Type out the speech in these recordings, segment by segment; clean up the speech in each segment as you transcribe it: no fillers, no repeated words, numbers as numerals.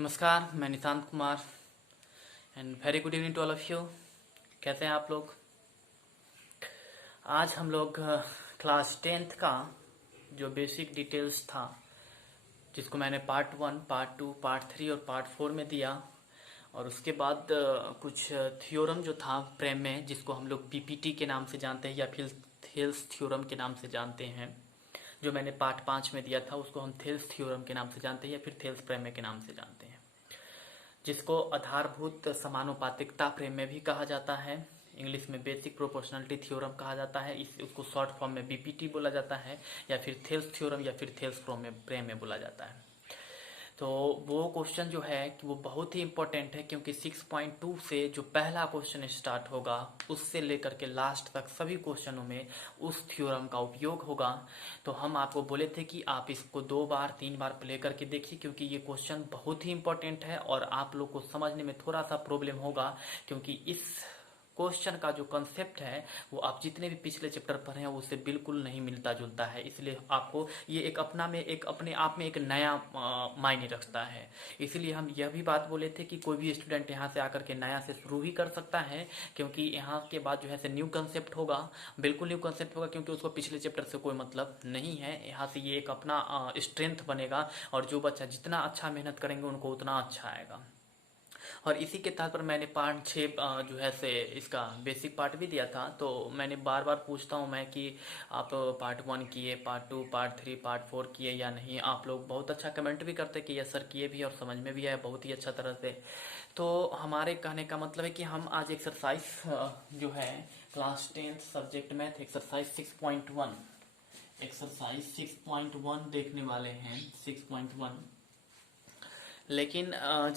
नमस्कार, मैं Nishant Kumar and very good evening to all of you. कैसे हैं आप लोग? आज हम लोग क्लास 10th का जो बेसिक डिटेल्स था, जिसको मैंने पार्ट 1, पार्ट 2, पार्ट 3 और पार्ट 4 में दिया, और उसके बाद कुछ थ्योरम जो था प्रेम में, जिसको हम लोग बीपीटी के नाम से जानते हैं या फिर थेल्स थ्योरम के नाम से जानते हैं, जो मैंने पार्ट 5 में दिया था, उसको हम थेल्स थ्योरम के नाम से जानते हैं या फिर थेल्स प्रमेय के नाम से जानते हैं, जिसको आधारभूत समानुपातिकता प्रमेय भी कहा जाता है। इंग्लिश में बेसिक प्रोपोर्शनलिटी थ्योरम कहा जाता है। इस उसको शॉर्ट फॉर्म में बीपीटी बोला जाता है, या फिर थेल्स थ्योरम या फिर थेल्स प्रमेय बोला जाता है। तो वो क्वेश्चन जो है कि वो बहुत ही इंपॉर्टेंट है, क्योंकि 6.2 से जो पहला क्वेश्चन स्टार्ट होगा उससे लेकर के लास्ट तक सभी क्वेश्चनों में उस थ्योरम का उपयोग होगा। तो हम आपको बोले थे कि आप इसको 2 बार 3 बार प्ले करके देखिए, क्योंकि ये क्वेश्चन बहुत ही इंपॉर्टेंट है और आप लोग को समझने में थोड़ा सा प्रॉब्लम होगा, क्योंकि इस क्वेश्चन का जो कंसेप्ट है वो आप जितने भी पिछले चैप्टर पढ़े हैं उससे बिल्कुल नहीं मिलता जुलता है। इसलिए आपको ये एक अपने आप में एक नया मायने रखता है। इसलिए हम यह भी बात बोले थे कि कोई भी स्टूडेंट यहाँ से आकर के नया से शुरू ही कर सकता है, क्योंकि यहाँ के बाद जो है से न्यू कंसेप्ट होगा, बिल्कुल न्यू कंसेप्ट होगा, क्योंकि उसको पिछले चैप्टर से कोई मतलब नहीं है। यहाँ से ये एक अपना स्ट्रेंथ बनेगा, और जो बच्चा जितना अच्छा मेहनत करेंगे उनको उतना अच्छा आएगा। और इसी के तहत पर मैंने पार्ट 6 जो है से इसका बेसिक पार्ट भी दिया था। तो मैंने बार बार पूछता हूँ मैं कि आप पार्ट 1 किए, पार्ट 2, पार्ट 3, पार्ट 4 किए या नहीं। आप लोग बहुत अच्छा कमेंट भी करते कि यस सर किए भी, और समझ में भी आया बहुत ही अच्छा तरह से। तो हमारे कहने का मतलब है कि हम आज एक्सरसाइज जो है class 10th subject math exercise 6.1 देखने वाले हैं। 6.1, लेकिन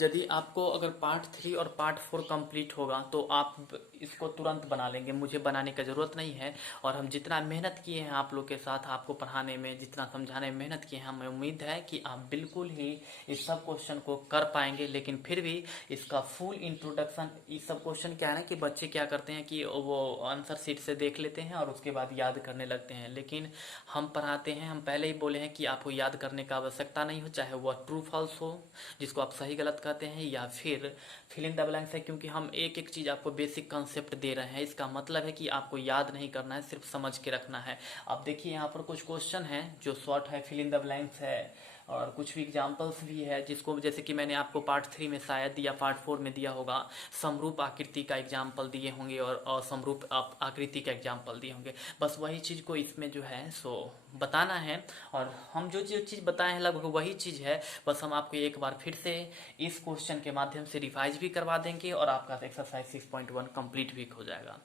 यदि आपको अगर पार्ट 3 और पार्ट 4 कंप्लीट होगा तो आप इसको तुरंत बना लेंगे, मुझे बनाने का ज़रूरत नहीं है। और हम जितना मेहनत किए हैं आप लोग के साथ, आपको पढ़ाने में जितना समझाने में मेहनत किए हैं, हमें उम्मीद है कि आप बिल्कुल ही इस सब क्वेश्चन को कर पाएंगे। लेकिन फिर भी इसका फुल इंट्रोडक्शन, इस सब क्वेश्चन क्या है ना कि बच्चे क्या करते हैं कि वो आंसर शीट से देख लेते हैं और उसके बाद याद करने लगते हैं। लेकिन हम पढ़ाते हैं, हम पहले ही बोले हैं कि आपको याद करने का आवश्यकता नहीं हो, चाहे वह ट्रू फॉल्स हो, जिसको आप सही गलत कहते हैं, या फिर फिल इन द ब्लैंक्स है, क्योंकि हम एक एक चीज़ आपको बेसिक कंसेप्ट दे रहे हैं। इसका मतलब है कि आपको याद नहीं करना है, सिर्फ समझ के रखना है। अब देखिए यहाँ पर कुछ क्वेश्चन है जो शॉर्ट है, फिल इन द ब्लैंक्स है, और कुछ भी एग्जाम्पल्स भी है, जिसको जैसे कि मैंने आपको पार्ट 3 में शायद या पार्ट 4 में दिया होगा, समरूप आकृति का एग्जाम्पल दिए होंगे और असमरूप आकृति का एग्जाम्पल दिए होंगे। बस वही चीज़ को इसमें जो है सो बताना है, और हम जो चीज़ बताए हैं लगभग वही चीज़ है। बस हम आपको एक बार फिर से इस क्वेश्चन के माध्यम से रिवाइज भी करवा देंगे, और आपका एक्सरसाइज 6.1 कंप्लीट भी हो जाएगा।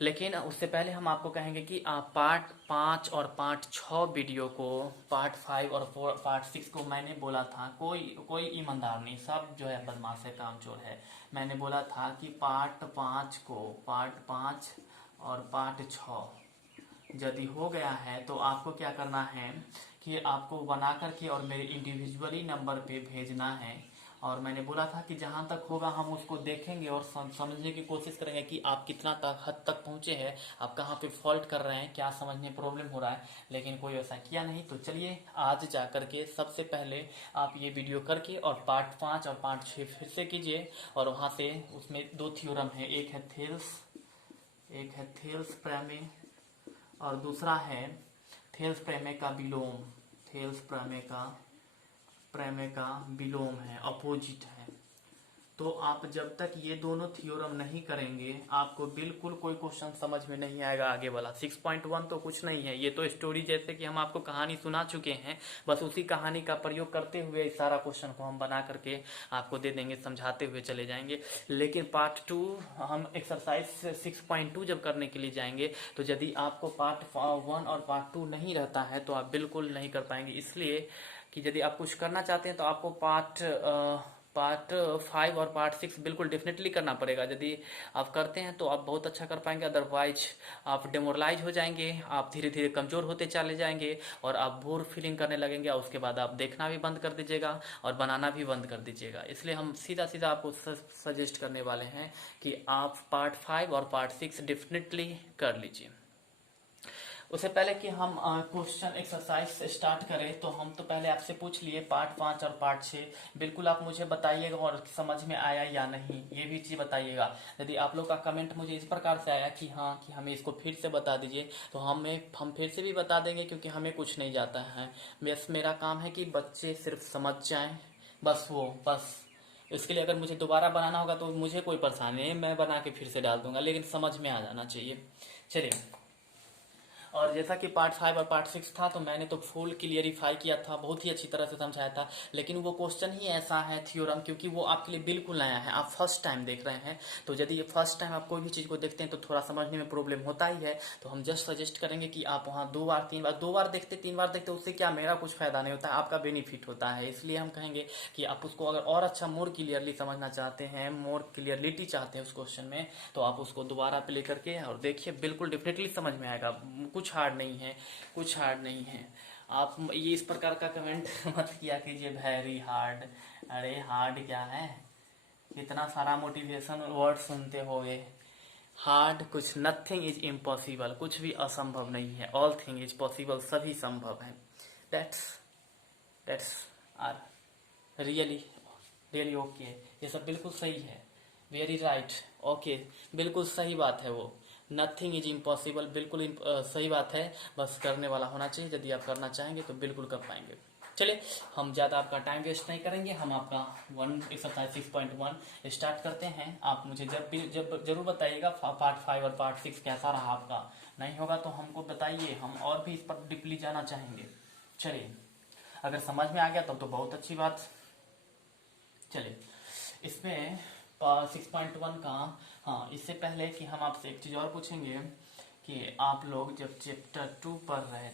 लेकिन उससे पहले हम आपको कहेंगे कि आप पार्ट 5 और पार्ट 6 वीडियो को, पार्ट 5 और पार्ट 6 को मैंने बोला था, कोई ईमानदार नहीं, सब जो है बदमाश है, कामचोर है। मैंने बोला था कि पार्ट 5 और पार्ट 6 यदि हो गया है तो आपको क्या करना है कि आपको बना करके और मेरे इंडिविजुअली नंबर पे भेजना है। और मैंने बोला था कि जहाँ तक होगा हम उसको देखेंगे और समझने की कोशिश करेंगे कि आप कितना हद तक पहुँचे हैं, आप कहाँ पे फॉल्ट कर रहे हैं, क्या समझने प्रॉब्लम हो रहा है। लेकिन कोई ऐसा किया नहीं। तो चलिए आज जा करके सबसे पहले आप ये वीडियो करके और पार्ट 5 और पार्ट 6 फिर से कीजिए, और वहाँ से उसमें 2 थ्योरम है, एक है थेल्स प्रमेय और दूसरा है थेल्स प्रमेय का विलोम। थेल्स प्रमेय का विलोम है, अपोजिट है। तो आप जब तक ये दोनों थ्योरम नहीं करेंगे आपको बिल्कुल कोई क्वेश्चन समझ में नहीं आएगा आगे वाला। 6.1 तो कुछ नहीं है, ये तो स्टोरी जैसे कि हम आपको कहानी सुना चुके हैं, बस उसी कहानी का प्रयोग करते हुए इस सारा क्वेश्चन को हम बना करके आपको दे देंगे, समझाते हुए चले जाएंगे। लेकिन पार्ट 2 हम एक्सरसाइज 6.2 जब करने के लिए जाएंगे तो यदि आपको पार्ट 1 और पार्ट 2 नहीं रहता है तो आप बिल्कुल नहीं कर पाएंगे। इसलिए कि यदि आप कुछ करना चाहते हैं तो आपको पार्ट 5 और पार्ट 6 बिल्कुल डेफिनेटली करना पड़ेगा। यदि आप करते हैं तो आप बहुत अच्छा कर पाएंगे, अदरवाइज आप डेमोरलाइज हो जाएंगे, आप धीरे धीरे कमज़ोर होते चले जाएंगे और आप बोर फीलिंग करने लगेंगे, और उसके बाद आप देखना भी बंद कर दीजिएगा और बनाना भी बंद कर दीजिएगा। इसलिए हम सीधा सीधा आपको सजेस्ट करने वाले हैं कि आप पार्ट 5 और पार्ट 6 डेफिनेटली कर लीजिए। उससे पहले कि हम क्वेश्चन एक्सरसाइज स्टार्ट करें तो हम तो पहले आपसे पूछ लिए पार्ट 5 और पार्ट 6। बिल्कुल आप मुझे बताइएगा और समझ में आया या नहीं, ये भी चीज़ बताइएगा। यदि आप लोग का कमेंट मुझे इस प्रकार से आया कि हाँ कि हमें इसको फिर से बता दीजिए, तो हम फिर से भी बता देंगे, क्योंकि हमें कुछ नहीं जाता है। बस मेरा काम है कि बच्चे सिर्फ समझ जाएं, बस इसके लिए अगर मुझे दोबारा बनाना होगा तो मुझे कोई परेशानी नहीं, मैं बना के फिर से डाल दूंगा, लेकिन समझ में आ जाना चाहिए। चलिए, और जैसा कि पार्ट 5 और पार्ट 6 था तो मैंने तो फुल क्लियरिफाई किया था, बहुत ही अच्छी तरह से समझाया था। लेकिन वो क्वेश्चन ही ऐसा है थ्योरम, क्योंकि वो आपके लिए बिल्कुल नया है, आप फर्स्ट टाइम देख रहे हैं। तो यदि ये फर्स्ट टाइम आप कोई भी चीज़ को देखते हैं तो थोड़ा समझने में प्रॉब्लम होता ही है। तो हम जस्ट सजेस्ट करेंगे कि आप वहाँ 2 बार देखते 3 बार देखते, उससे क्या मेरा कुछ फायदा नहीं होता, आपका बेनिफिट होता है। इसलिए हम कहेंगे कि आप उसको अगर और अच्छा मोर क्लियरली समझना चाहते हैं, मोर क्लियरलिटी चाहते हैं उस क्वेश्चन में, तो आप उसको दोबारा प्ले करके और देखिए, बिल्कुल डेफिनेटली समझ में आएगा। कुछ हार्ड नहीं है, कुछ हार्ड नहीं है। आप ये इस प्रकार का कमेंट मत किया कीजिए वेरी हार्ड। अरे हार्ड क्या है, इतना सारा मोटिवेशन वर्ड सुनते होगे। हार्ड कुछ, नथिंग इज इम्पॉसिबल, कुछ भी असंभव नहीं है, ऑल थिंग इज पॉसिबल, सभी संभव है। That's that's are really really okay. ये सब बिल्कुल सही है, वेरी राइट, ओके, बिल्कुल सही बात है वो। नथिंग इज इम्पॉसिबल, बिल्कुल सही बात है। बस करने वाला होना चाहिए, यदि आप करना चाहेंगे तो बिल्कुल कर पाएंगे। चलिए, हम ज़्यादा आपका टाइम वेस्ट नहीं करेंगे, हम आपका एक्सरसाइज 6.1 स्टार्ट करते हैं। आप मुझे जब जरूर बताइएगा पार्ट 5 और पार्ट 6 कैसा रहा आपका। नहीं होगा तो हमको बताइए, हम और भी इस पर डीपली जाना चाहेंगे। चलिए, अगर समझ में आ गया तब तो बहुत अच्छी बात। चलिए, इसमें 6.1 का, हाँ, इससे पहले कि हम आपसे एक चीज़ और पूछेंगे कि आप लोग जब चैप्टर 2 पढ़ रहे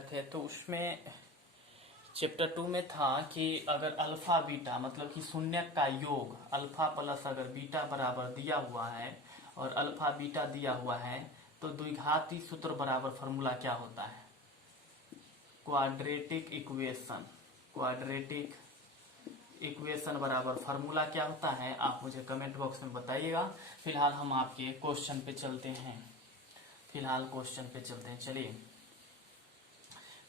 थे तो उसमें चैप्टर 2 में था कि अगर अल्फा बीटा मतलब कि शून्य का योग, अल्फा प्लस अगर बीटा बराबर दिया हुआ है और अल्फा बीटा दिया हुआ है, तो द्विघाती सूत्र बराबर फॉर्मूला क्या होता है? क्वाड्रेटिक इक्वेशन बराबर फार्मूला क्या होता है, आप मुझे कमेंट बॉक्स में बताइएगा। फिलहाल हम आपके क्वेश्चन पे चलते हैं। चलिए,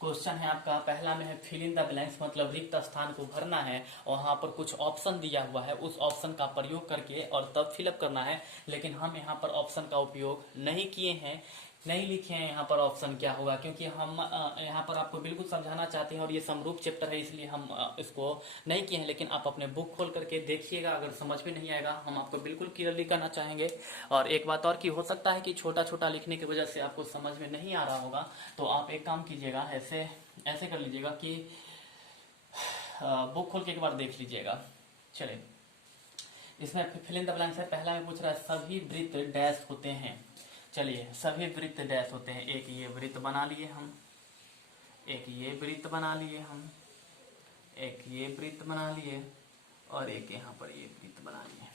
क्वेश्चन है आपका, पहला में है फिल इन द ब्लैंक्स, मतलब रिक्त स्थान को भरना है। और वहाँ पर कुछ ऑप्शन दिया हुआ है, उस ऑप्शन का प्रयोग करके और तब फिलअप करना है। लेकिन हम यहाँ पर ऑप्शन का उपयोग नहीं किए हैं, नहीं लिखे हैं यहाँ पर ऑप्शन क्या होगा, क्योंकि हम यहाँ पर आपको बिल्कुल समझाना चाहते हैं और ये समरूप चैप्टर है, इसलिए हम इसको नहीं किए हैं। लेकिन आप अपने बुक खोल करके देखिएगा, अगर समझ में नहीं आएगा हम आपको बिल्कुल क्लियरली करना चाहेंगे। और एक बात और कि हो सकता है कि छोटा छोटा लिखने की वजह से आपको समझ में नहीं आ रहा होगा, तो आप एक काम कीजिएगा, ऐसे कर लीजिएगा कि बुक खोल के एक बार देख लीजिएगा। चलिए, इसमें फिल इन द ब्लैंक्स है, पहला में पूछ रहा है सभी वृत्त डैश होते हैं। चलिए, सभी वृत्त डैश होते हैं। एक ये वृत्त बना लिए हम, एक ये वृत्त बना लिए हम, एक ये वृत्त बना लिए और एक यहाँ पर ये वृत्त बना लिए।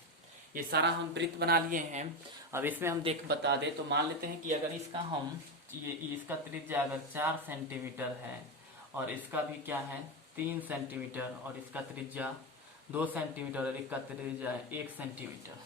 ये सारा हम वृत्त बना लिए हैं। अब इसमें हम बता दे तो मान लेते हैं कि अगर इसका हम इसका त्रिज्या अगर 4 सेंटीमीटर है और इसका भी क्या है 3 सेंटीमीटर और इसका त्रिज्या 2 सेंटीमीटर और इसका त्रिज्या 1 सेंटीमीटर।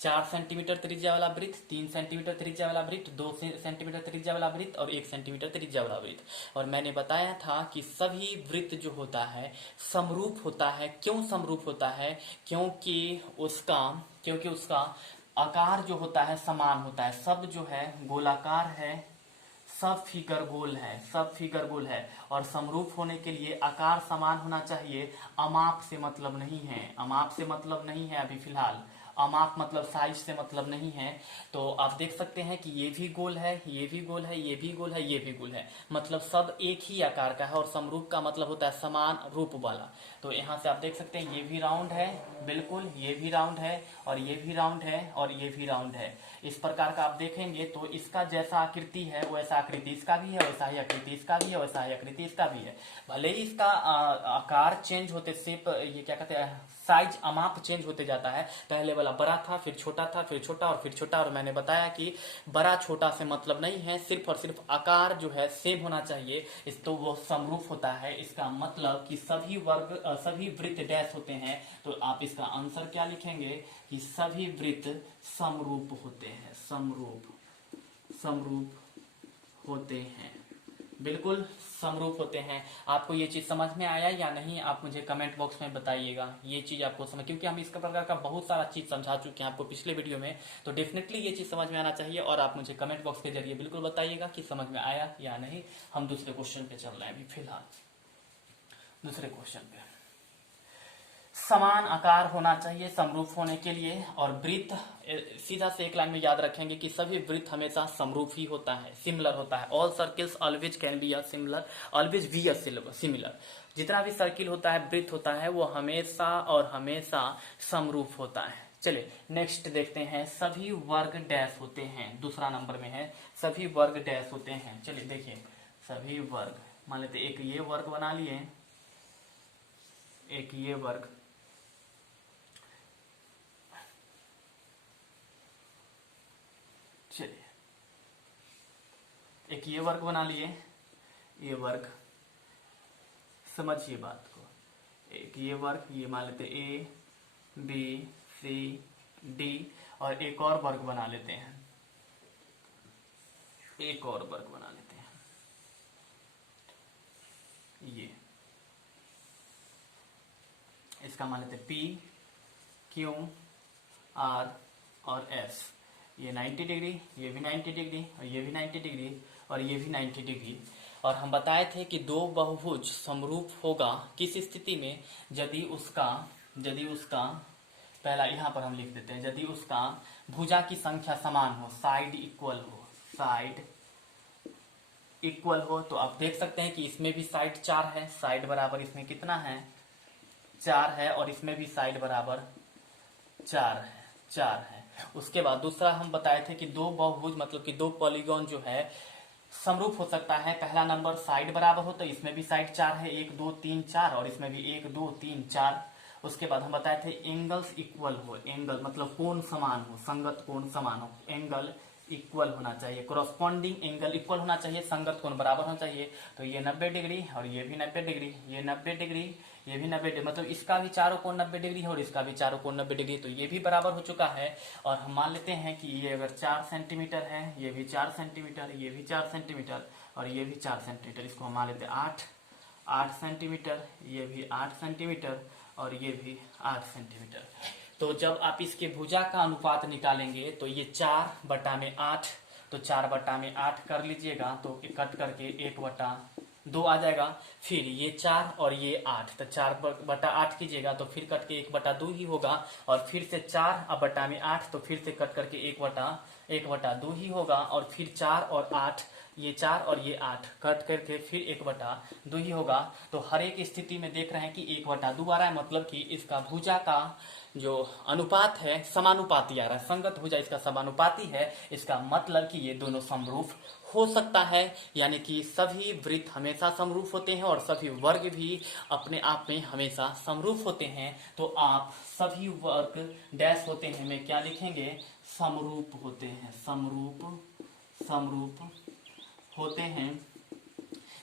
4 सेंटीमीटर त्रिज्या वाला वृत्त, 3 सेंटीमीटर त्रिज्या वाला वृत्त, 2 सेंटीमीटर त्रिज्या वाला वृत्त और 1 सेंटीमीटर त्रिज्या वाला वृत्त। और मैंने बताया था कि सभी वृत्त जो होता है समरूप होता है। क्यों समरूप होता है? क्योंकि उसका आकार जो होता है समान होता है। सब जो है गोलाकार है, सब फिगर गोल है और समरूप होने के लिए आकार समान होना चाहिए। अमाप से मतलब नहीं है अभी फिलहाल, अमाप मतलब साइज से मतलब नहीं है। तो आप देख सकते हैं कि ये भी गोल है, ये भी गोल है, ये भी गोल है, ये भी गोल है, मतलब सब एक ही आकार का है। और समरूप का मतलब होता है समान रूप वाला। तो यहाँ से आप देख सकते हैं ये भी राउंड है, बिल्कुल ये भी राउंड है और ये भी राउंड है और ये भी राउंड है। इस प्रकार का आप देखेंगे तो इसका जैसा आकृति है वैसा आकृति इसका भी है, वैसा ही आकृति इसका भी है, वैसा ही आकृति इसका भी है। भले ही इसका आकार चेंज होते, शेप, ये क्या कहते हैं, साइज, अमाप चेंज होते जाता है। पहले वाला बड़ा था, फिर छोटा था, फिर छोटा और फिर छोटा। और मैंने बताया कि बड़ा छोटा से मतलब नहीं है, सिर्फ और सिर्फ आकार जो है सेम होना चाहिए, इस तो वो समरूप होता है। इसका मतलब कि सभी वृत्त डैश होते हैं। तो आप इसका आंसर क्या लिखेंगे कि सभी वृत्त समरूप होते हैं, समरूप। समरूप होते हैं, बिल्कुल समरूप होते हैं। आपको ये चीज समझ में आया या नहीं, आप मुझे कमेंट बॉक्स में बताइएगा ये चीज आपको समझ, क्योंकि हम इस प्रकार का बहुत सारा चीज समझा चुके हैं आपको पिछले वीडियो में, तो डेफिनेटली ये चीज समझ में आना चाहिए। और आप मुझे कमेंट बॉक्स के जरिए बिल्कुल बताइएगा कि समझ में आया या नहीं। हम दूसरे क्वेश्चन पे चल रहे हैं अभी फिलहाल। दूसरे क्वेश्चन पे, समान आकार होना चाहिए समरूप होने के लिए, और वृत्त, सीधा से एक लाइन में याद रखेंगे कि सभी वृत्त हमेशा समरूप ही होता है, सिमिलर होता है। All circles always can be a similar, always be a similar. जितना भी सर्किल होता है, वृत्त होता है, वो हमेशा और हमेशा समरूप होता है। चलिए नेक्स्ट देखते हैं, सभी वर्ग डैश होते हैं। दूसरा नंबर में है सभी वर्ग डैश होते हैं। चलिए देखिए, सभी वर्ग, मान लेते एक ये वर्ग बना लिए, एक ये वर्ग, चलिए एक ये वर्ग बना लिए, ये वर्ग, समझिए बात को, एक ये वर्ग, ये मान लेते ए बी सी डी, और एक और वर्ग बना लेते हैं, एक और वर्ग बना लेते हैं, ये इसका मान लेते पी क्यू आर और एस। ये 90 डिग्री, ये भी 90 डिग्री, और ये भी 90 डिग्री, और ये भी 90 डिग्री। और हम बताए थे कि दो बहुभुज समरूप होगा किस स्थिति में, यदि उसका पहला यहाँ पर हम लिख देते हैं, यदि उसका भुजा की संख्या समान हो, साइड इक्वल हो, साइड इक्वल हो। तो आप देख सकते हैं कि इसमें भी साइड 4 है, साइड बराबर इसमें कितना है 4 है, और इसमें भी साइड बराबर 4 है। उसके बाद दूसरा हम बताए थे कि दो बहुभुज मतलब कि दो पॉलीगॉन जो है समरूप हो सकता है। पहला नंबर साइड बराबर हो, तो इसमें भी साइड 4 है, 1 2 3 4, और इसमें भी 1 2 3 4। उसके बाद हम बताए थे एंगल्स इक्वल हो, एंगल मतलब कोण समान हो, संगत कोण समान हो, एंगल इक्वल होना चाहिए, कोरस्पॉन्डिंग एंगल इक्वल होना चाहिए, संगत कोण बराबर होना चाहिए। तो ये 90 डिग्री और ये भी 90 डिग्री, ये 90 डिग्री, ये भी 90 डिग्री, मतलब इसका भी चारों कोण 90 डिग्री है और इसका भी चारों कोण 90 डिग्री, तो ये भी बराबर हो चुका है। और हम मान लेते हैं कि ये अगर 4 सेंटीमीटर है, ये भी 4 सेंटीमीटर, ये भी 4 सेंटीमीटर, और ये भी 4 सेंटीमीटर, इसको हम मान लेते हैं 8 सेंटीमीटर, ये भी 8 सेंटीमीटर, और ये भी 8 सेंटीमीटर। तो जब आप इसके भुजा का अनुपात निकालेंगे तो ये 4/8, तो 4/8 कर लीजिएगा, तो कट करके 1/2 आ जाएगा। फिर ये 4 और ये 8, तो 4/8 कीजिएगा तो फिर कट के 1/2 ही होगा, और फिर से 4/8, तो फिर से कट करके 1/2 ही होगा, और फिर 4 और 8, ये 4 और ये 8 कट करके फिर 1/2 ही होगा। तो हर एक स्थिति में देख रहे हैं कि 1/2 आ रहा है, मतलब कि इसका भुजा का जो अनुपात है समानुपाती आ रहा है, संगत भुजा इसका समानुपाती है। इसका मतलब कि ये दोनों समरूप हो सकता है, यानी कि सभी वृत्त हमेशा समरूप होते हैं और सभी वर्ग भी अपने आप में हमेशा समरूप होते हैं। तो आप सभी वर्ग डैश होते हैं में क्या लिखेंगे, समरूप होते हैं, समरूप होते हैं।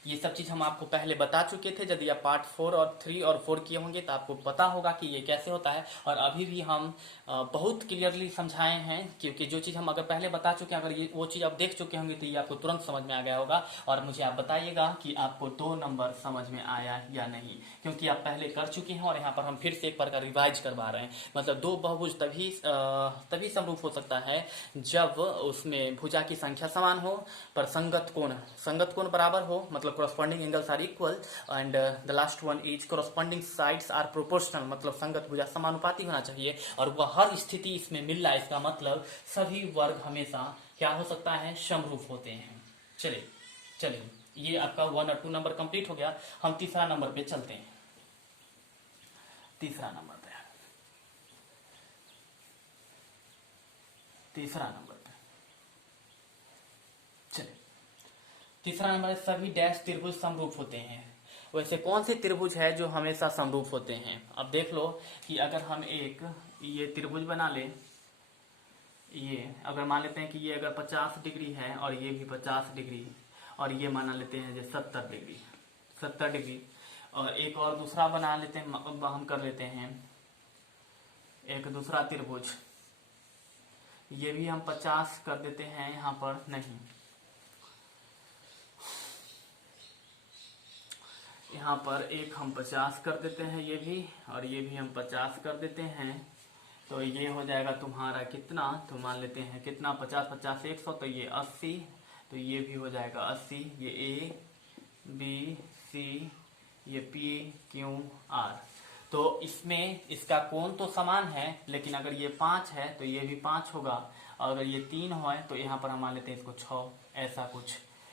ये सब चीज हम आपको पहले बता चुके थे, यदि आप पार्ट 4 और 3 और 4 किए होंगे तो आपको पता होगा कि ये कैसे होता है। और अभी भी हम बहुत क्लियरली समझाए हैं, क्योंकि जो चीज हम अगर पहले बता चुके हैं, अगर ये वो चीज आप देख चुके होंगे तो ये आपको तुरंत समझ में आ गया होगा। और मुझे आप बताइएगा कि आपको 2 नंबर समझ में आया या नहीं, क्योंकि आप पहले कर चुके हैं और यहाँ पर हम फिर से एक बार का रिवाइज करवा रहे हैं। मतलब दो बहुभुज तभी समरूप हो सकता है जब उसमें भुजा की संख्या समान हो पर संगत कोण बराबर हो, मतलब corresponding angles are equal, and the last one is corresponding sides are proportional, मतलब संगत भुजा समानुपाती होना चाहिए, और वह हर स्थिति इसमें मिल रहा है। इसका मतलब सभी वर्ग हमेशा क्या हो सकता है, समरूप होते हैं। चलिए ये आपका 1 और 2 नंबर कंप्लीट हो गया। हम तीसरा नंबर पे चलते हैं। तीसरा नंबर पे चलिए तीसरा नंबर है सभी डैश त्रिभुज समरूप होते हैं। वैसे कौन से त्रिभुज है जो हमेशा समरूप होते हैं। अब देख लो कि अगर हम एक ये त्रिभुज बना ले, ये अगर मान लेते हैं कि ये अगर 50 डिग्री है और ये भी 50 डिग्री, और ये माना लेते हैं जो 70 डिग्री, और एक और दूसरा बना लेते हैं, हम कर लेते हैं एक दूसरा त्रिभुज, ये भी हम 50 कर देते हैं यहाँ पर, नहीं यहाँ पर एक हम 50 कर देते हैं ये भी, और ये भी हम 50 कर देते हैं। तो ये हो जाएगा तुम्हारा कितना, तो मान लेते हैं कितना, 50 50 100, तो ये 80, तो ये भी हो जाएगा 80। ये ए बी सी, ये पी क्यू आर। तो इसमें इसका कोण तो समान है, लेकिन अगर ये 5 है तो ये भी 5 होगा, और अगर ये 3 है तो यहाँ पर हम मान लेते हैं इसको 6,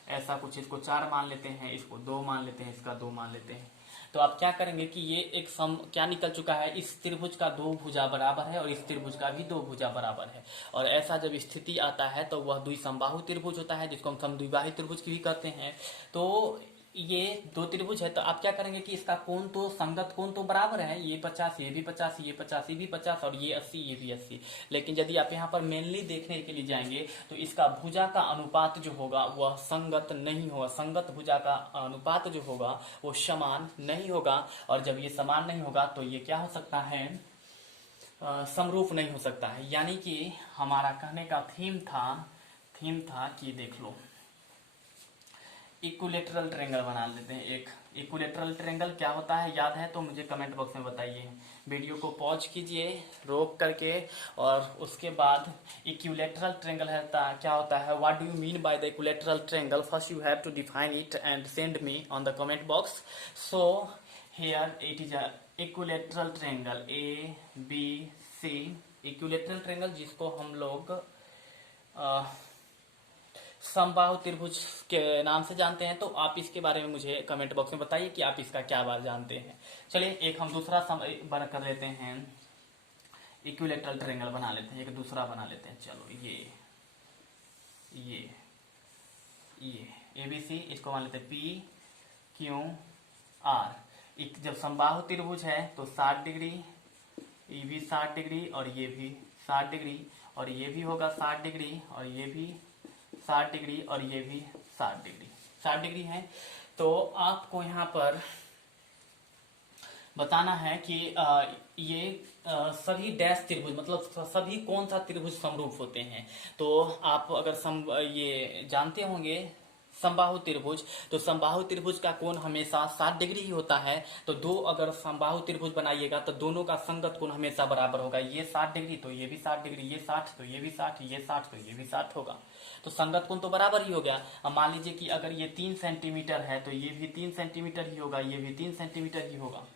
ऐसा कुछ इसको 4 मान लेते हैं, इसको 2 मान लेते हैं, इसका 2 मान लेते हैं। तो आप क्या करेंगे कि ये एक सम क्या निकल चुका है, इस त्रिभुज का 2 भुजा बराबर है और इस त्रिभुज का भी 2 भुजा बराबर है। और ऐसा जब स्थिति आता है तो वह द्विसमबाहु त्रिभुज होता है, जिसको हम समद्विबाही त्रिभुज भी कहते हैं। तो ये 2 त्रिभुज है, तो आप क्या करेंगे कि इसका कोण तो संगत कोण तो बराबर है, ये 50 ये भी 50, ये 50 ये भी 50, और ये 80 ये भी 80। लेकिन यदि आप यहाँ पर मेनली देखने के लिए जाएंगे तो इसका भुजा का अनुपात जो होगा वह संगत नहीं होगा, संगत भुजा का अनुपात जो होगा वो समान नहीं होगा। और जब ये समान नहीं होगा तो ये क्या हो सकता है, समरूप नहीं हो सकता है। यानी कि हमारा कहने का थीम था कि देख लो, इक्विलेटरल ट्रायंगल बना लेते हैं। एक इक्विलेटरल ट्रायंगल क्या होता है, याद है तो मुझे कमेंट बॉक्स में बताइए। वीडियो को पॉज कीजिए रोक करके, और उसके बाद इक्विलेटरल ट्रायंगल है क्या होता है, what do you mean by the equilateral triangle, first you have to define it and send me on the comment box. So here it is a equilateral triangle A B C, equilateral triangle जिसको हम लोग समबाहु त्रिभुज के नाम से जानते हैं। तो आप इसके बारे में मुझे कमेंट बॉक्स में बताइए कि आप इसका क्या बात जानते हैं। चलिए एक हम दूसरा बना कर लेते हैं, इक्विलेटरल ट्रायंगल बना लेते हैं, एक दूसरा बना लेते हैं। चलो ये ABC, इसको मान लेते हैं पी क्यू आर। जब समबाहु त्रिभुज है तो 60 डिग्री, ये भी 60 डिग्री, और ये भी 60 डिग्री, और ये भी होगा 60 डिग्री, और ये भी 60 डिग्री, और ये भी 60 डिग्री है। तो आपको यहाँ पर बताना है कि ये सभी डैश त्रिभुज, मतलब सभी कौन सा त्रिभुज समरूप होते हैं। तो आप अगर ये जानते होंगे समबाहु त्रिभुज, तो समबाहु त्रिभुज का कोण हमेशा 60 डिग्री ही होता है। तो दो अगर समबाहु त्रिभुज बनाइएगा तो दोनों का संगत कोण हमेशा बराबर होगा। ये 60 डिग्री तो ये भी 60 डिग्री, ये 60 तो ये भी 60, ये 60 तो ये भी 60 होगा। तो संगत कोण तो बराबर ही हो गया। अब मान लीजिए कि अगर ये 3 सेंटीमीटर है तो ये भी 3 सेंटीमीटर ही होगा, ये भी 3 सेंटीमीटर ही होगा,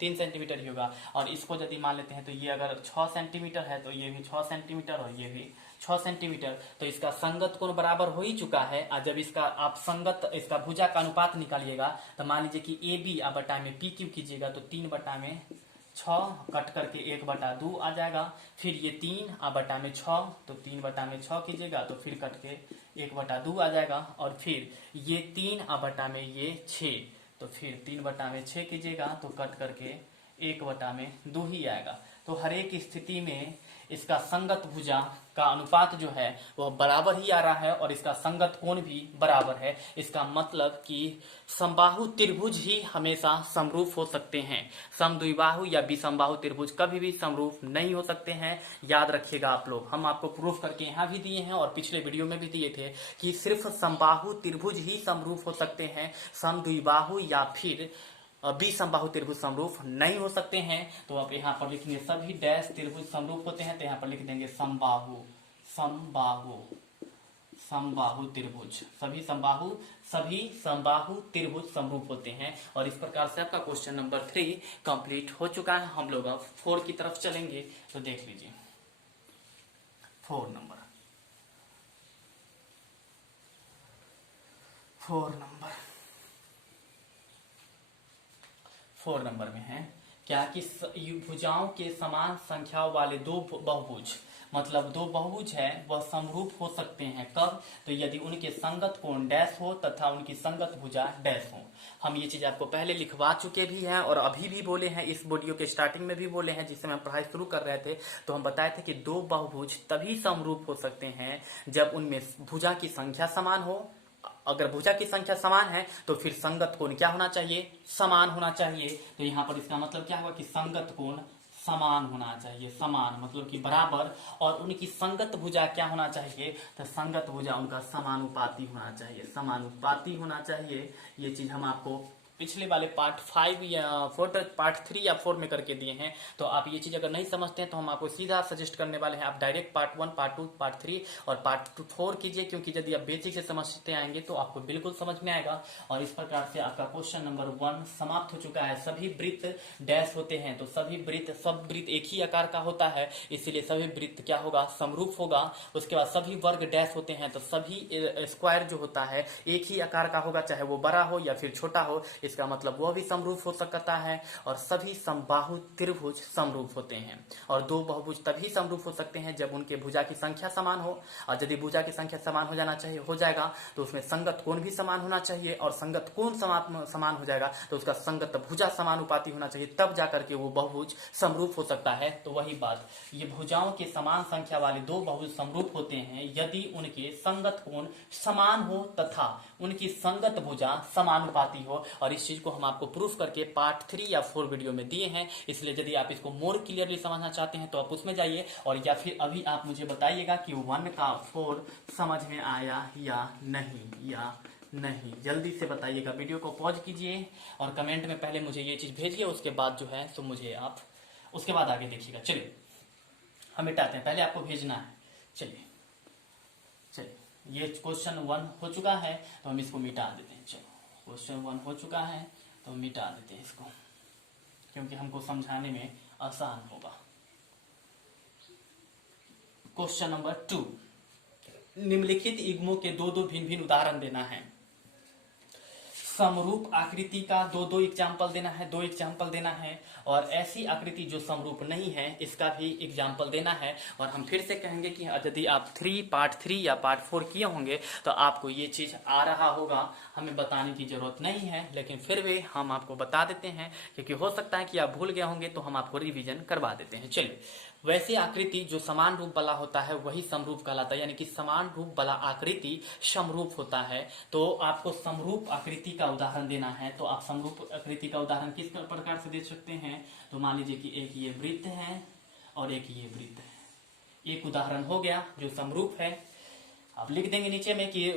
3 सेंटीमीटर ही होगा। और इसको यदि मान लेते हैं तो ये अगर 6 सेंटीमीटर है तो ये भी 6 सेंटीमीटर, और ये भी 6 सेंटीमीटर। तो इसका संगत कोण बराबर हो ही चुका है। और जब इसका आप संगत इसका भुजा का अनुपात निकालिएगा तो मान लीजिए कि ए बी बटा में पी क्यू कीजिएगा तो 3 बटा में 6 कट करके 1/2 आ जाएगा। फिर ये 3 बटा में 6, तो 3 बटा में 6 कीजिएगा तो फिर कट के 1/2 आ जाएगा। और फिर ये 3 बटा में ये 6, तो फिर 3 बटा में 6 कीजिएगा तो कट करके 1/2 ही आएगा। तो हर एक स्थिति में इसका संगत भुजा का अनुपात जो है वह बराबर ही आ रहा है, और इसका संगत कोण भी बराबर है। इसका मतलब कि समबाहु त्रिभुज ही हमेशा समरूप हो सकते हैं। समद्विबाहु या विसमबाहु त्रिभुज कभी भी समरूप नहीं हो सकते हैं। याद रखिएगा आप लोग, हम आपको प्रूफ करके यहाँ भी दिए हैं और पिछले वीडियो में भी दिए थे कि सिर्फ समबाहु त्रिभुज ही समरूप हो सकते हैं, समद्विबाहु या फिर विसमबाहु त्रिभुज समरूप नहीं हो सकते हैं। तो आप यहाँ पर लिखेंगे सभी डैश त्रिभुज समरूप होते हैं, तो यहाँ पर लिख देंगे समबाहु त्रिभुज, सभी समबाहु त्रिभुज समरूप होते हैं। और इस प्रकार से आपका क्वेश्चन नंबर 3 कंप्लीट हो चुका है। हम लोग अब 4 की तरफ चलेंगे, तो देख लीजिए 4 नंबर में है क्या कि भुजाओं के समान संख्या वाले 2 बहुभुज, मतलब 2 बहुभुज है वह समरूप हो सकते हैं। कब? तो यदि उनके संगत कोण डैश हो तथा उनकी संगत भुजा डैश हो। हम ये चीज आपको पहले लिखवा चुके भी हैं और अभी भी बोले हैं, इस वीडियो के स्टार्टिंग में भी बोले हैं, जिस समय हम पढ़ाई शुरू कर रहे थे तो हम बताए थे कि 2 बहुभुज तभी समरूप हो सकते हैं जब उनमें भुजा की संख्या समान हो। अगर भुजा की संख्या समान है तो फिर संगत कोण क्या होना चाहिए? समान होना चाहिए। तो यहाँ पर इसका मतलब क्या होगा कि संगत कोण समान होना चाहिए, समान मतलब कि बराबर। और उनकी संगत भुजा क्या होना चाहिए, तो संगत भुजा उनका समानुपाती होना चाहिए, समानुपाती होना चाहिए। ये चीज हम आपको पिछले वाले पार्ट 5 या 4, पार्ट 3 या 4 में करके दिए हैं। तो आप ये चीज अगर नहीं समझते हैं तो हम आपको सीधा सजेस्ट करने वाले हैं, आप डायरेक्ट पार्ट 1, पार्ट 2, पार्ट 3 और पार्ट 4 कीजिए, क्योंकि यदि आप बेसिक से समझते आएंगे तो आपको बिल्कुल समझ में आएगा। और इस प्रकार से आपका क्वेश्चन नंबर 1 समाप्त हो चुका है। सभी वृत्त डैश होते हैं, तो सभी वृत्त, सब वृत्त एक ही आकार का होता है, इसीलिए सभी वृत्त क्या होगा, समरूप होगा। उसके बाद सभी वर्ग डैश होते हैं, तो सभी स्क्वायर जो होता है एक ही आकार का होगा, चाहे वो बड़ा हो या फिर छोटा हो, इसका मतलब वह भी समरूप हो सकता है। और सभी समबाहु त्रिभुज समरूप होते हैं। और दो बहुभुज तभी समरूप हो सकते हैं जब उनके भुजा की संख्या समान हो। और यदि भुजा की संख्या समान हो जाना चाहिए, हो जाएगा, तो उसमें संगत कोण भी समान होना चाहिए। और संगत कोण समान हो जाएगा तो उसका संगत भुजा समानुपाती होना चाहिए, तब जाकर के वो बहुभुज समरूप हो सकता है। तो वही बात, ये भुजाओं के समान संख्या वाले दो बहुभुज समरूप होते हैं यदि उनके संगत कोण समान हो तथा उनकी संगत भुजा समानुपाती हो। और इस चीज को हम आपको प्रूफ करके पार्ट 3 या 4 वीडियो में दिए हैं। इसलिए यदि आप इसको मोर क्लियरली समझना चाहते हैं तो आप उसमें जाइए, और या फिर अभी आप मुझे बताइएगा कि 1 का 4 समझ में आया या नहीं, जल्दी से बताइएगा। वीडियो को पॉज कीजिए और कमेंट में पहले मुझे ये चीज भेजिए, उसके बाद जो है तो मुझे आप उसके बाद आगे देखिएगा। चलिए हम मिटाते हैं, पहले आपको भेजना है। चलिए ये क्वेश्चन 1 हो चुका है तो हम इसको मिटा देते हैं। चलो क्वेश्चन 1 हो चुका है तो मिटा देते हैं इसको, क्योंकि हमको समझाने में आसान होगा। क्वेश्चन नंबर 2, निम्नलिखित युग्मों के दो भिन्न भिन्न उदाहरण देना है। समरूप आकृति का दो एग्जाम्पल देना है, 2 एग्जाम्पल देना है। और ऐसी आकृति जो समरूप नहीं है इसका भी एग्जाम्पल देना है। और हम फिर से कहेंगे कि यदि आप पार्ट 3 या पार्ट 4 किए होंगे तो आपको ये चीज आ रहा होगा, हमें बताने की जरूरत नहीं है, लेकिन फिर भी हम आपको बता देते हैं, क्योंकि हो सकता है कि आप भूल गए होंगे, तो हम आपको रिवीजन करवा देते हैं। चलिए, वैसी आकृति जो समान रूप वाला होता है वही समरूप कहलाता है, यानी कि समान रूप वाला आकृति समरूप होता है। तो आपको समरूप आकृति का उदाहरण देना है। तो आप समरूप आकृति का उदाहरण किस प्रकार से दे सकते हैं, तो मान लीजिए कि एक ये वृत्त है और एक ये वृत्त है। एक उदाहरण हो गया जो समरूप है। आप लिख देंगे नीचे में कि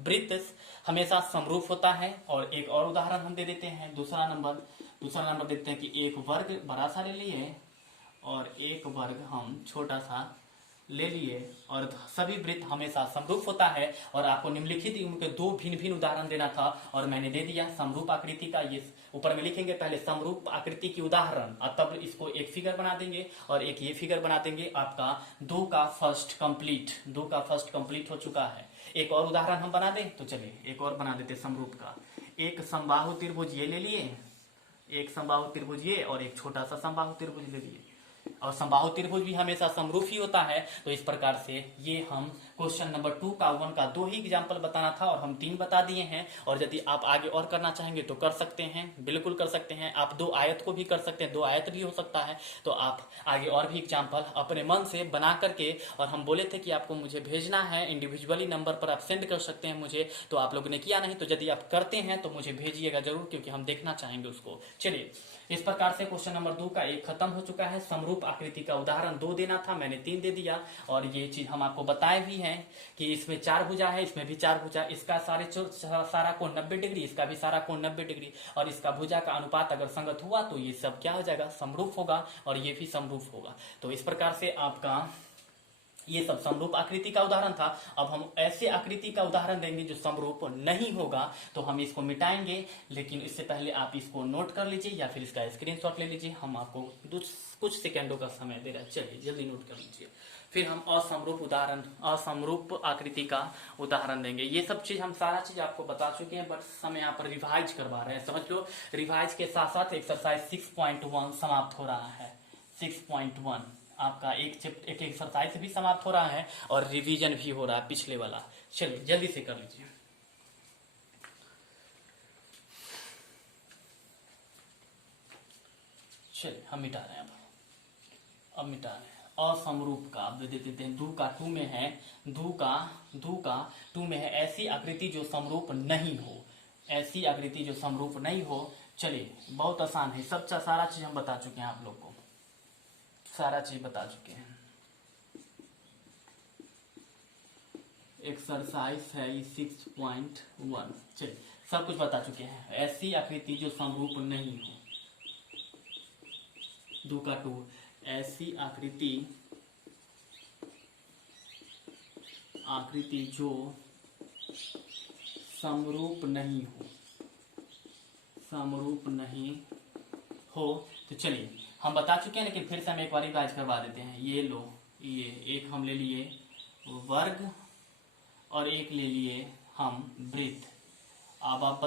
वृत्त हमेशा समरूप होता है। और एक और उदाहरण हम दे देते हैं, दूसरा नंबर देते हैं कि एक वर्ग बड़ा सा ले लिए और एक वर्ग हम छोटा सा ले लिए, और सभी वृत्त हमेशा समरूप होता है। और आपको निम्नलिखित के 2 भिन्न भिन्न उदाहरण देना था और मैंने दे दिया समरूप आकृति का। ये ऊपर में लिखेंगे पहले समरूप आकृति की उदाहरण, और तब इसको एक फिगर बना देंगे और एक ये फिगर बना देंगे। आपका 2 का फर्स्ट कंप्लीट हो चुका है। एक और उदाहरण हम बना दें, तो चलिए एक और बना देते समरूप का। एक समबाहु त्रिभुज ये ले लिए, एक समबाहु त्रिभुज ये, और एक छोटा सा समबाहु त्रिभुज ले लिए। और समबाहु त्रिभुज भी हमेशा समरूप ही होता है। तो इस प्रकार से ये हम क्वेश्चन नंबर 2 का 1 का 2 ही एग्जाम्पल बताना था और हम 3 बता दिए हैं। और यदि आप आगे और करना चाहेंगे तो कर सकते हैं, बिल्कुल कर सकते हैं। आप 2 आयत को भी कर सकते हैं, 2 आयत भी हो सकता है। तो आप आगे और भी एग्जाम्पल अपने मन से बना करके, और हम बोले थे कि आपको मुझे भेजना है इंडिविजुअली, नंबर पर आप सेंड कर सकते हैं मुझे। तो आप लोगों ने किया नहीं, तो यदि आप करते हैं तो मुझे भेजिएगा जरूर, क्योंकि हम देखना चाहेंगे उसको। चलिए, इस प्रकार से क्वेश्चन नंबर 2 का 1 खत्म हो चुका है। समरूप आकृति का उदाहरण 2 देना था, मैंने 3 दे दिया। और ये चीज हम आपको बताए भी हैं कि इसमें 4 भुजा है, इसमें भी 4 भुजा, इसका सारा कोण 90 डिग्री, इसका भी सारा कोण 90 डिग्री। और इसका भुजा का अनुपात अगर संगत हुआ तो ये सब क्या हो जाएगा, समरूप होगा, और ये भी समरूप होगा। तो इस प्रकार से आपका ये सब समरूप आकृति का उदाहरण था। अब हम ऐसे आकृति का उदाहरण देंगे जो समरूप नहीं होगा, तो हम इसको मिटाएंगे। लेकिन इससे पहले आप इसको नोट कर लीजिए या फिर इसका स्क्रीनशॉट ले लीजिए। हम आपको कुछ सेकंडों का समय दे रहे हैं, चलिए जल्दी नोट कर लीजिए। फिर हम असमरूप आकृति का उदाहरण देंगे। ये सब चीज हम सारा चीज आपको बता चुके हैं, बट समय यहाँ पर रिवाइज करवा रहे हैं, समझ लो। रिवाइज के साथ साथ एक्सरसाइज 6.1 समाप्त हो रहा है। 6.1 आपका एक एक्सरसाइज भी समाप्त हो रहा है और रिवीजन भी हो रहा है पिछले वाला। चलिए जल्दी से कर लीजिए। चलिए हम मिटा रहे हैं, अब मिटा रहे हैं। असमरूप का अब दे देते हैं, 2 का 2 में है, 2 का 2 में है ऐसी आकृति जो समरूप नहीं हो, ऐसी आकृति जो समरूप नहीं हो। चलिए बहुत आसान है, सब सारा चीज हम बता चुके हैं आप लोग को, सारा चीज बता चुके हैं। एक्सरसाइज है 6.1। चलिए सब कुछ बता चुके हैं। ऐसी आकृति जो समरूप नहीं हो, 2 का 2, ऐसी आकृति जो समरूप नहीं हो, समरूप नहीं हो। तो चलिए हम बता चुके हैं, लेकिन फिर से हम एक बार रिवाइज करवा देते हैं। ये लो, ये एक हम ले लिए वर्ग और एक ले लिए हम वृत्त। अब आप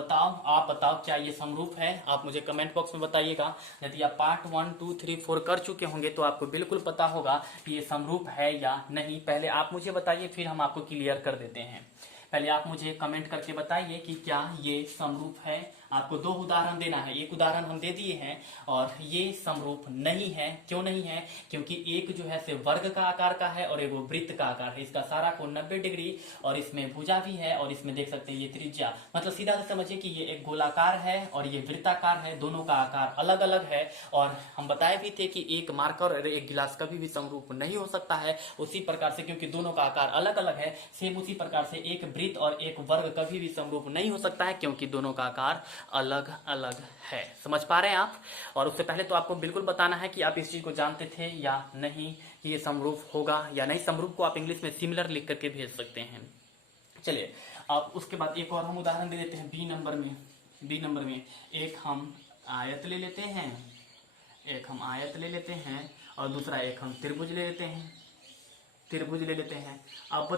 बताओ क्या ये समरूप है? आप मुझे कमेंट बॉक्स में बताइएगा। यदि आप पार्ट 1, 2, 3, 4 कर चुके होंगे तो आपको बिल्कुल पता होगा कि ये समरूप है या नहीं। पहले आप मुझे बताइए, फिर हम आपको क्लियर कर देते हैं। पहले आप मुझे कमेंट करके बताइए कि क्या ये समरूप है। आपको 2 उदाहरण देना है, एक उदाहरण हम दे दिए हैं और ये समरूप नहीं है। क्यों नहीं है? क्योंकि एक जो है से वर्ग का आकार का है और एक वो वृत्त का आकार है। इसका सारा कोण 90 डिग्री और इसमें भुजा भी है और इसमें देख सकते हैं ये त्रिज्या, मतलब सीधा से समझिए कि ये एक गोलाकार है और ये वृत्ताकार है, दोनों का आकार अलग अलग है। और हम बताए भी थे कि एक मार्कर और एक गिलास कभी भी समरूप नहीं हो सकता है। उसी प्रकार से क्योंकि दोनों का आकार अलग अलग है, सेम उसी प्रकार से एक वृत्त और एक वर्ग कभी भी समरूप नहीं हो सकता है, क्योंकि दोनों का आकार अलग अलग है। समझ पा रहे हैं आप? और उससे पहले तो आपको बिल्कुल बताना है कि आप इस चीज को जानते थे या नहीं कि ये समरूप होगा या नहीं। समरूप को आप इंग्लिश में सिमिलर लिख करके भेज सकते हैं। चलिए अब उसके बाद एक और हम उदाहरण दे देते हैं। बी नंबर में एक हम आयत ले लेते हैं, और दूसरा एक हम त्रिभुज ले लेते हैं। आप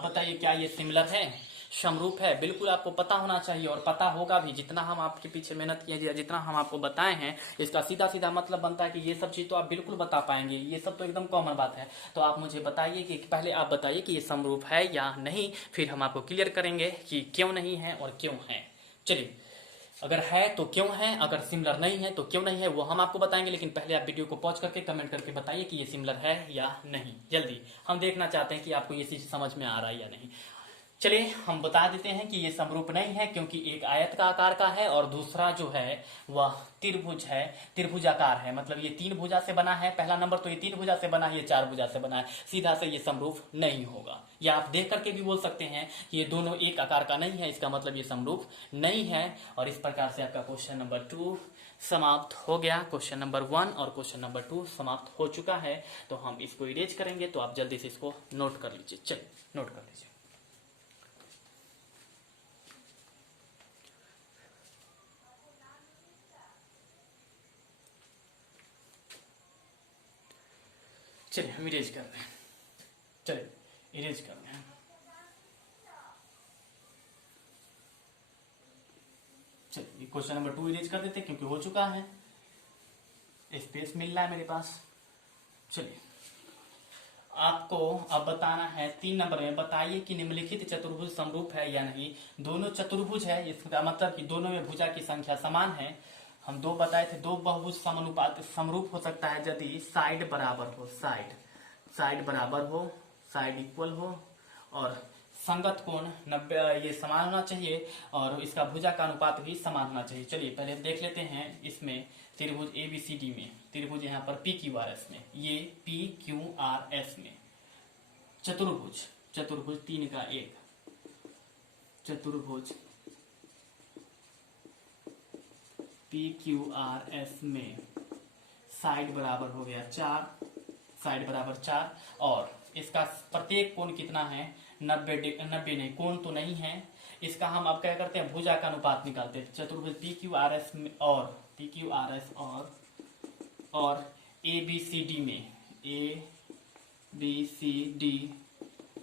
बताइए क्या ये सिमिलर है, समरूप है? बिल्कुल आपको पता होना चाहिए और पता होगा भी। जितना हम आपके पीछे मेहनत किए, जितना हम आपको बताए हैं, इसका सीधा सीधा मतलब बनता है कि ये सब चीज तो आप बिल्कुल बता पाएंगे। ये सब तो एकदम कॉमन बात है। तो आप मुझे बताइए कि पहले आप बताइए कि ये समरूप है या नहीं, फिर हम आपको क्लियर करेंगे कि क्यों नहीं है और क्यों है। चलिए, अगर है तो क्यों है, अगर सिमिलर नहीं है तो क्यों नहीं है, वो हम आपको बताएंगे। लेकिन पहले आप वीडियो को पॉज करके कमेंट करके बताइए कि ये सिमिलर है या नहीं। जल्दी, हम देखना चाहते हैं कि आपको ये चीज समझ में आ रहा है या नहीं। चलिए हम बता देते हैं कि ये समरूप नहीं है, क्योंकि एक आयत का आकार का है और दूसरा जो है वह त्रिभुज है, त्रिभुजाकार है। मतलब ये 3 भुजा से बना है। पहला नंबर तो ये 3 भुजा से बना है, ये 4 भुजा से बना है। सीधा से ये समरूप नहीं होगा। या आप देख करके भी बोल सकते हैं कि ये दोनों एक आकार का नहीं है, इसका मतलब ये समरूप नहीं है। और इस प्रकार से आपका क्वेश्चन नंबर 2 समाप्त हो गया। क्वेश्चन नंबर 1 और क्वेश्चन नंबर 2 समाप्त हो चुका है। तो हम इसको इरेज करेंगे, तो आप जल्दी से इसको नोट कर लीजिए। चलिए नोट कर लीजिए। चलिए हम इरेज कर रहे हैं। चलिए इरेज कर रहे हैं। चलिए क्वेश्चन नंबर 2 इरेज कर देते हैं, क्योंकि हो चुका है, स्पेस मिल रहा है मेरे पास। चलिए आपको अब बताना है 3 नंबर में, बताइए कि निम्नलिखित चतुर्भुज समरूप है या नहीं। दोनों चतुर्भुज है, इसका मतलब कि दोनों में भुजा की संख्या समान है। हम 2 बताए थे, 2 बहुभुज समानुपात समरूप हो सकता है यदि साइड बराबर हो, साइड बराबर हो, साइड इक्वल हो और संगत कोण 90 ये समान होना चाहिए और इसका भुजा का अनुपात भी समान होना चाहिए। चलिए पहले देख लेते हैं इसमें त्रिभुज ABCD में, त्रिभुज यहाँ पर PQRS में, ये PQRS में चतुर्भुज 3 का 1 चतुर्भुज PQRS में साइड बराबर हो गया 4, साइड बराबर 4 और इसका प्रत्येक कोण कितना है 90 नहीं, कोण तो नहीं है। इसका हम अब क्या करते हैं, भुजा का अनुपात निकालते हैं। चतुर्भुज PQRS में और ABCD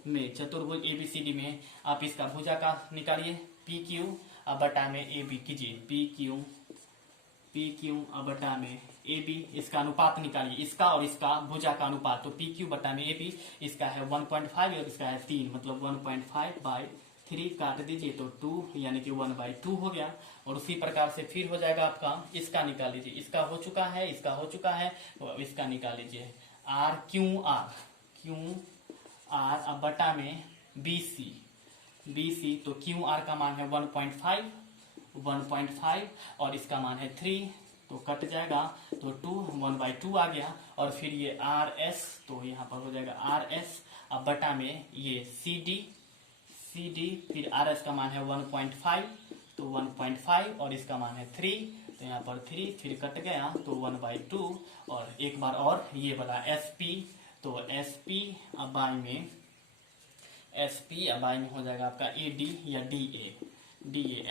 में चतुर्भुज ABCD में आप इसका भुजा का निकालिए, PQ बटा में AB कीजिए, PQ बटा में AB, इसका अनुपात निकालिए, इसका और इसका भुजा का अनुपात। तो PQ बटा में AB, इसका है 1.5 और इसका है 3, मतलब 1.5/3 काट दीजिए तो 2 यानी कि 1/2 हो गया। और उसी प्रकार से फिर हो जाएगा आपका, इसका निकाल लीजिए, इसका हो चुका है, तो इसका निकाल लीजिए QR बटा में BC, तो QR का मान है 1.5 1.5 और इसका मान है 3, तो कट जाएगा, तो 2 1/2 आ गया। और फिर ये RS, तो यहाँ पर हो जाएगा RS, अब बटा में ये CD, फिर RS का मान है 1.5, तो 1.5 और इसका मान है 3, तो यहाँ पर 3 फिर कट गया, तो 1/2 और एक बार और ये वाला SP, तो SP अबाई में हो जाएगा आपका AD या DA।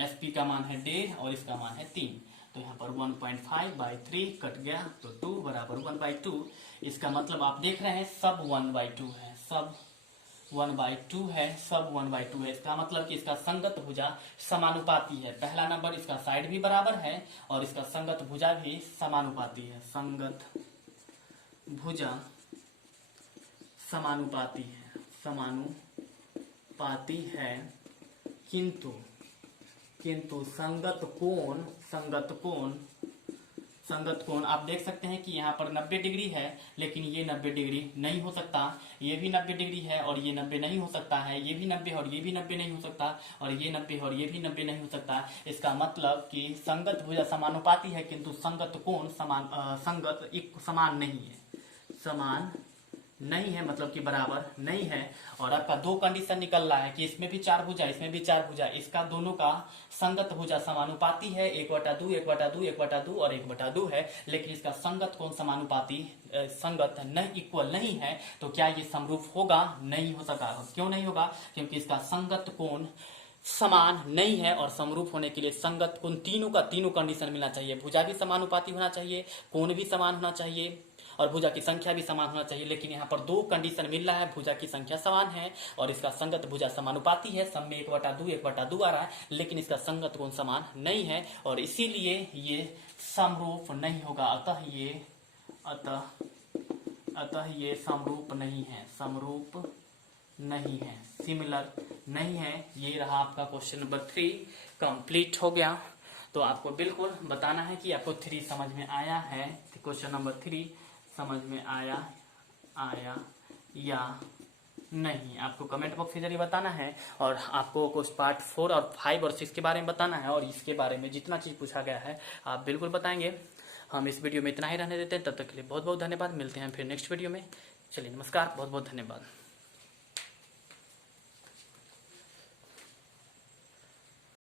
SP का मान है 1.5 और इसका मान है 3, तो यहाँ पर 1.5/3 कट गया, तो 2 बराबर 1/2। इसका मतलब आप देख रहे हैं सब 1/2 है, सब 1/2 है, सब 1/2 है। इसका मतलब कि इसका संगत भुजा समानुपाती है। पहला नंबर, इसका साइड भी बराबर है और इसका संगत भुजा भी समानुपाती है। संगत भुजा समानुपाती है, किंतु संगत कोण आप देख सकते हैं कि यहाँ पर 90 डिग्री है, लेकिन ये 90 डिग्री नहीं हो सकता, ये भी 90 डिग्री है और ये 90 नहीं हो सकता है, ये भी 90 और ये भी 90 नहीं हो सकता, और ये 90 और ये भी 90 नहीं हो सकता। इसका मतलब कि संगत भुजा समानुपाती है, किंतु संगत कोण समान नहीं है, मतलब कि बराबर नहीं है। और आपका दो कंडीशन निकल रहा है कि इसमें भी 4 भुजा, इसमें भी 4 भुजा, इसका दोनों का संगत भुजा समानुपाती है, 1/2 1/2 1/2 और 1/2 है, लेकिन इसका संगत कोण समानुपाती संगत नहीं इक्वल नहीं है। तो क्या ये समरूप होगा? नहीं हो सका। क्यों नहीं होगा? क्योंकि इसका संगत कोण समान नहीं है, और समरूप होने के लिए संगत कोण तीनों का तीनों कंडीशन मिलना चाहिए। भुजा भी समानुपाती होना चाहिए, कोण भी समान होना चाहिए और भुजा की संख्या भी समान होना चाहिए। लेकिन यहाँ पर दो कंडीशन मिल रहा है, भुजा की संख्या समान है और इसका संगत भुजा समानुपाती है, सब में 1/2 आ रहा है, लेकिन इसका संगत कोण समान नहीं है और इसीलिए ये समरूप नहीं होगा। अतः ये समरूप नहीं है, सिमिलर नहीं है। ये रहा आपका क्वेश्चन नंबर 3 कंप्लीट हो गया। तो आपको बिल्कुल बताना है कि आपको 3 समझ में आया है, क्वेश्चन नंबर 3 समझ में आया या नहीं, आपको कमेंट बॉक्स के जरिए बताना है। और आपको कुछ पार्ट 4 और 5 और 6 के बारे में बताना है, और इसके बारे में जितना चीज पूछा गया है आप बिल्कुल बताएंगे। हम इस वीडियो में इतना ही रहने देते हैं, तब तक के लिए बहुत बहुत धन्यवाद। मिलते हैं फिर नेक्स्ट वीडियो में। चलिए नमस्कार, बहुत बहुत धन्यवाद।